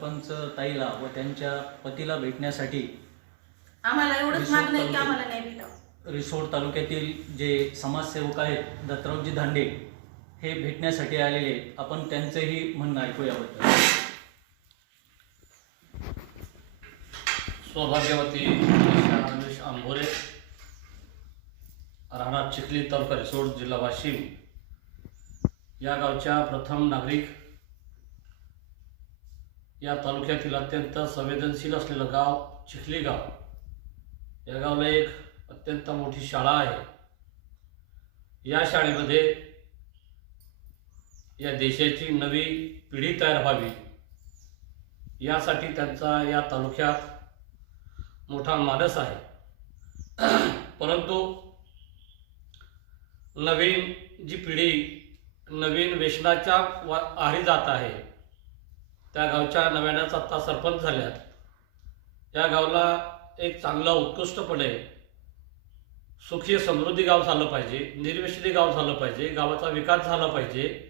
सरपंच ताईला व त्यांच्या पतीला भेटण्यासाठी आम्हाला एवढंच रिसोड मागणं आहे की आम्हाला न्याय भेटावा रिसोड तालुक्यातील जे समाजसेवक आहेत दत्तरावजी धांडे हे भेटण्यासाठी आलेले आहेत. आपण त्यांचंही म्हणणं ऐकू याबद्दल. सौभाग्यवती निशा रमेश आंभोरे राहणार चिखली तालुका रिसोड जिल्हा वाशिम. या गावच्या प्रथम नागरिक या तालुक्यातील अत्यंत संवेदनशील असलेलं गाव चिखली गाव या गावला एक अत्यंत मोठी शाळा आहे. या शाळेमध्ये या देशाची नवी पिढी तयार व्हावी. यासाठी त्यांचा या तालुक्यात मोठा मानस आहे. परंतु नवीन जी पिढी नवीन व्यसनाच्या वा आहारी जात आहे त्या गावच्या नव्यानंच आत्ता सरपंच झाल्यात. या गावाला एक चांगलं उत्कृष्टपणे सुखी समृद्धी गाव झालं पाहिजे निर्व्यसनी गाव झालं पाहिजे गावाचा विकास झाला पाहिजे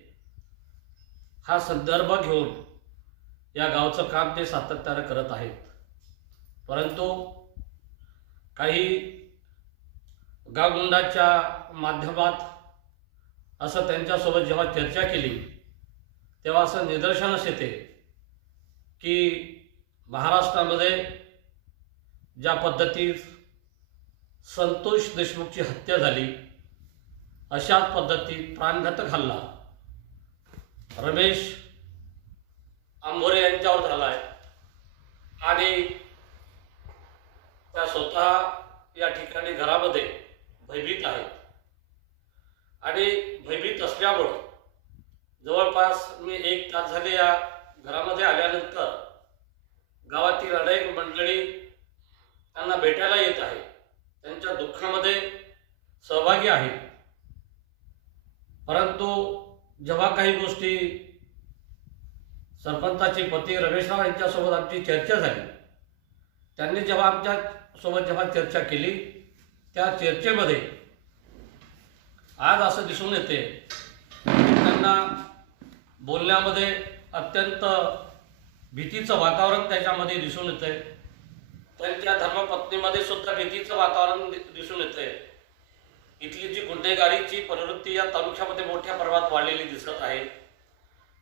हा संदर्भ घेऊन या गावचं काम ते सातत्यानं करत आहेत. परंतु काही गावगुंडाच्या माध्यमात असं त्यांच्यासोबत जेव्हा चर्चा केली तेव्हा असं निदर्शनास येते. की महाराष्ट्रामध्ये ज्या पद्धतीत संतोष देशमुखची हत्या झाली अशाच पद्धतीत प्राणघातक हल्ला रमेश आंभोरे यांच्यावर झाला आहे आणि त्या स्वतः या ठिकाणी घरामध्ये भयभीत आहेत. आणि भयभीत असल्यामुळं जवळपास मी एक तास झाले या घरामध्ये आल्यानंतर गावातील अनेक मंडळी त्यांना भेटायला येत आहे त्यांच्या दुःखामध्ये सहभागी आहे परंतु जेव्हा काही गोष्टी सरपंचाचे पती रमेशराव यांच्यासोबत आमची चर्चा झाली त्यांनी जेव्हा आमच्यासोबत जेव्हा चर्चा केली त्या चर्चेमध्ये आज असं दिसून येते त्यांना बोलण्यामध्ये अत्यंत भीतीचं वातावरण त्याच्यामध्ये दिसून येतंय. पण त्या धर्मपत्नीमध्ये सुद्धा भीतीचं वातावरण दिसून येतंय. इथली जी गुन्हेगारीची प्रवृत्ती या तालुक्यामध्ये मोठ्या प्रमाणात वाढलेली दिसत आहे.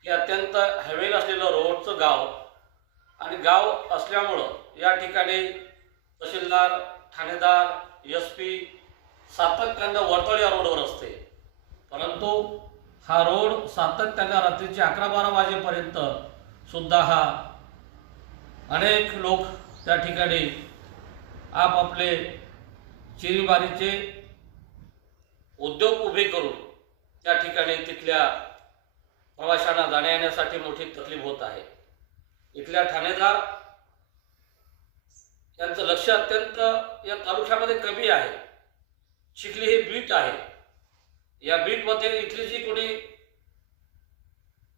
की अत्यंत हवेल असलेलं रोडचं गाव आणि गाव असल्यामुळं या ठिकाणी तहसीलदार ठाणेदार एस पी सातत्यानं वर्तळ या रोडवर असते. परंतु हा रोड सातत्यानं रात्रीचे अकरा बारा वाजेपर्यंत सुद्धा हा अनेक लोक त्या ठिकाणी आपापले चिरीबारीचे उद्योग उभे करून त्या ठिकाणी तिथल्या प्रवाशांना जाण्या येण्यासाठी मोठी तकलीफ होत आहे. इथल्या ठाणेदार यांचं लक्ष अत्यंत या तालुक्यामध्ये कमी आहे. चिखली हे बीट आहे. या बीटमध्ये इथली जी कोणी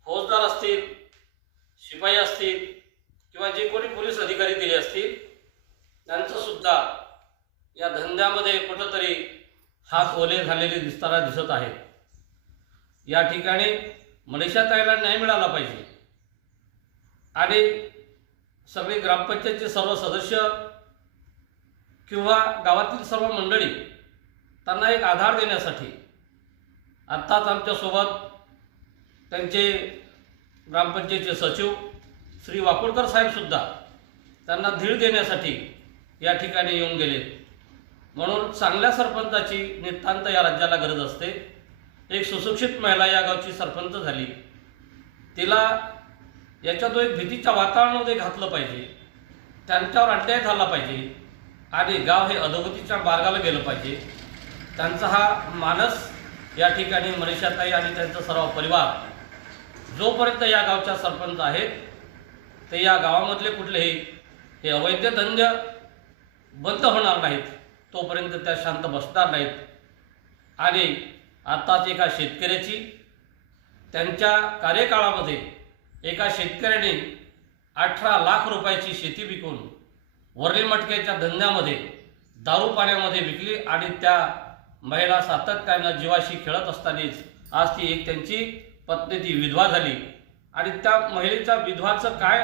फौजदार असतील शिपाई असतील किंवा जे कोणी पोलीस अधिकारी दिले असतील त्यांचं सुद्धा या धंद्यामध्ये कुठंतरी हात ओले झालेले दिसताना दिसत आहेत. या ठिकाणी मनीषाताईला न्याय मिळाला पाहिजे. आणि सगळे ग्रामपंचायतचे सर्व सदस्य किंवा गावातील सर्व मंडळी त्यांना एक आधार देण्यासाठी आत्ताच आमच्यासोबत त्यांचे ग्रामपंचायतीचे सचिव श्री वाकुळकर साहेबसुद्धा त्यांना धीर देण्यासाठी या ठिकाणी येऊन गेले. म्हणून चांगल्या सरपंचाची नितांत या राज्याला गरज असते. एक सुशिक्षित महिला या गावची सरपंच झाली. तिला याच्यात एक भीतीच्या वातावरणामध्ये घातलं पाहिजे. त्यांच्यावर अन्याय झाला पाहिजे. आणि गाव हे अधोगतीच्या मार्गाला गेलं पाहिजे. त्यांचा हा मानस या ठिकाणी मनीषाताई आणि त्यांचा सर्व परिवार जोपर्यंत या गावच्या सरपंच आहेत ते या गावामधले कुठलेही हे अवैध धंदे बंद होणार नाहीत तोपर्यंत त्या शांत बसणार नाहीत. आणि आत्ताच एका शेतकऱ्याची त्यांच्या कार्यकाळामध्ये एका शेतकऱ्याने अठरा लाख रुपयाची शेती विकून वरली मटक्याच्या धंद्यामध्ये दारू पाण्यामध्ये विकली आणि त्या महिला सातत्यानं जीवाशी खेळत असतानाच आज ती एक त्यांची पत्नी ती विधवा झाली. आणि त्या महिलेचा विधवाचं काय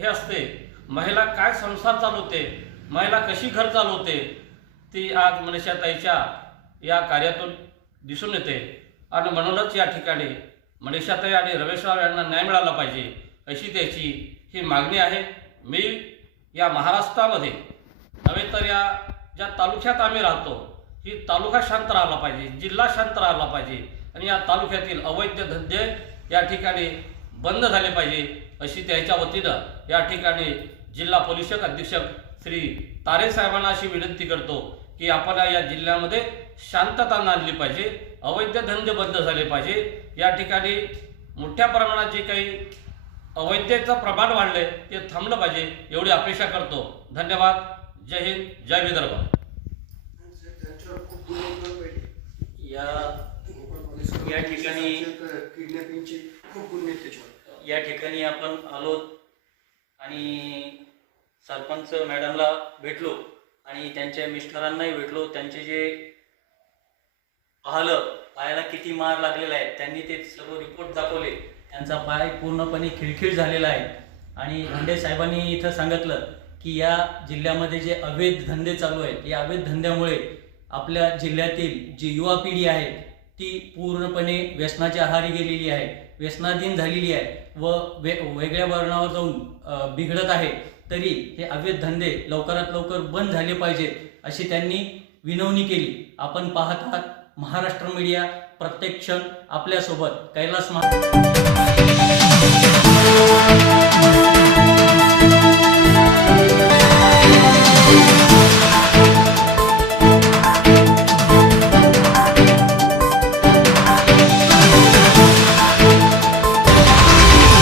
हे असते? महिला काय संसार चालवते? महिला कशी घर चालवते? ती आज मनीषाताईच्या या कार्यातून दिसून येते. आणि म्हणूनच या ठिकाणी मनीषाताई आणि रमेशराव यांना न्याय मिळाला पाहिजे अशी त्याची ही मागणी आहे. मी या महाराष्ट्रामध्ये नव्हे तर या ज्या तालुक्यात आम्ही राहतो ही तालुका शांत राहिला पाहिजे जिल्हा शांत राहिला पाहिजे आणि या तालुक्यातील अवैध धंदे या ठिकाणी बंद झाले पाहिजे अशी त्याच्या वतीनं या ठिकाणी जिल्हा पोलिसक अधीक्षक श्री तारे साहेबांना अशी विनंती करतो की आपण या जिल्ह्यामध्ये शांतता आणली पाहिजे अवैध धंदे बंद झाले पाहिजे. या ठिकाणी मोठ्या प्रमाणात जे काही अवैधतेचं प्रमाण वाढलंय ते थांबलं पाहिजे एवढी अपेक्षा करतो. धन्यवाद. जय हिंद. जय विदर्भ त्यांच्यावर खूप गुन्हे नोंदवले पाहिजे. या या ठिकाणी- किडनॅपिंगचे खूप गुन्हे त्याच्यावर या ठिकाणी आपण आलो आणि सरपंच मॅडमला भेटलो आणि त्यांच्या मिस्टरांनाही भेटलो. त्यांचे जे पाहिलं पायाला किती मार लागलेला आहे त्यांनी ते सर्व रिपोर्ट दाखवले. त्यांचा पाय पूर्णपणे खिळखिळ झालेला आहे. आणि धंदे साहेबांनी इथं सांगितलं की या जिल्ह्यामध्ये जे अवैध धंदे चालू आहेत या अवैध धंद्यामुळे आपल्या जिल्ह्यातील जी युवा पिढी आहे ती पूर्णपणे व्यसनाच्या आहारी गेलेली आहे व्यसनाधीन झालेली आहे व वे वेगळ्या वर्णावर जाऊन बिघडत आहे. तरी हे अवैध धंदे लवकरात लवकर बंद झाले पाहिजेत अशी त्यांनी विनवणी केली. आपण पाहत आहात महाराष्ट्र मीडिया प्रत्येक क्षण आपल्यासोबत. कैलास महा